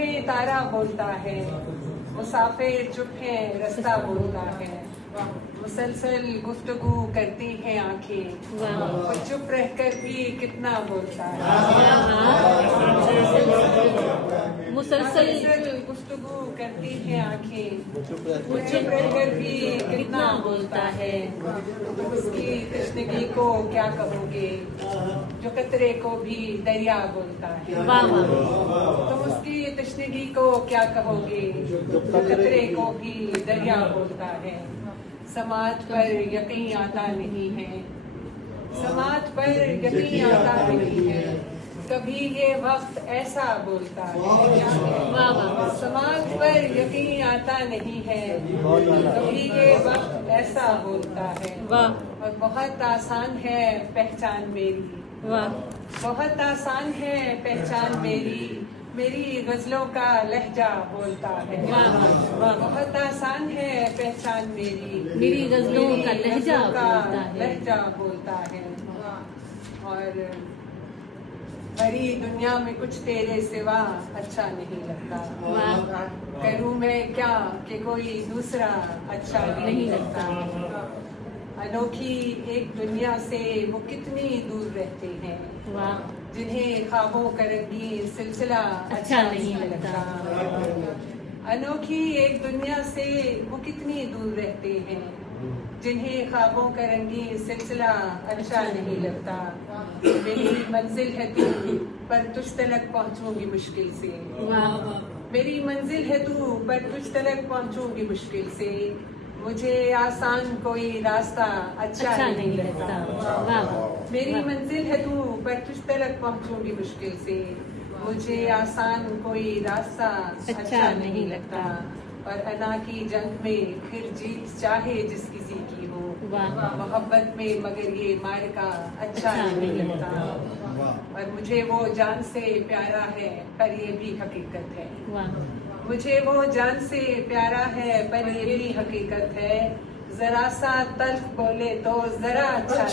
में तारा बोलता है, मुसाफिर चुप है रास्ता बोलता है, मुसलसल गुफ्तगू करती हैं आंखें, और चुप रहकर भी कितना बोलता है। मुसलसल गुफ्तगू करती हैं आंखें, वो चुप रहकर भी कितना बोलता है। तुम उसकी तशनगी को क्या कहोगे, जो कतरे को भी दरिया बोलता है। तुम उसकी तशनगी को क्या कहोगे, जो कतरे को भी दरिया बोलता है। समाज पर यकीन आता नहीं है, समाज पर यकीन आता नहीं है, कभी ये वक्त ऐसा बोलता है। समाज पर यकीन आता नहीं है, कभी ये वक्त ऐसा बोलता है। और बहुत आसान है पहचान मेरी, बहुत आसान है पहचान मेरी, मेरी गजलों का लहजा बोलता है। बहुत आसान है पहचान मेरी गजलों का लहजा बोलता है। और भरी दुनिया में कुछ तेरे सिवा अच्छा नहीं लगता, करूँ मैं क्या कि कोई दूसरा अच्छा नहीं लगता। अनोखी एक दुनिया से वो कितनी दूर रहते हैं, जिन्हें ख्वाबों का रंगीन सिलसिला अच्छा नहीं लगता। अनोखी एक दुनिया से वो कितनी दूर रहते हैं, जिन्हें ख्वाबों का रंगीन सिलसिला अच्छा नहीं लगता। मेरी मंजिल है तू पर तुझ तलक पहुंचूंगी मुश्किल से, मेरी मंजिल है तू पर तुझ तलक पहुंचूंगी मुश्किल से। मुझे आसान कोई रास्ता अच्छा नहीं लगता। मेरी मंजिल है तू पर तुझ तलक पहुंचूंगी मुश्किल से। मुझे आसान कोई रास्ता अच्छा नहीं लगता। और अना की जंग में फिर जीत चाहे जिस किसी की हो, मोहब्बत में मगर ये मार्का अच्छा नहीं लगता। और मुझे वो जान से प्यारा है पर ये भी हकीकत है, मुझे वो जान से प्यारा है पर ये भी हकीकत है। जरा सा तल्ख बोले तो जरा अच्छा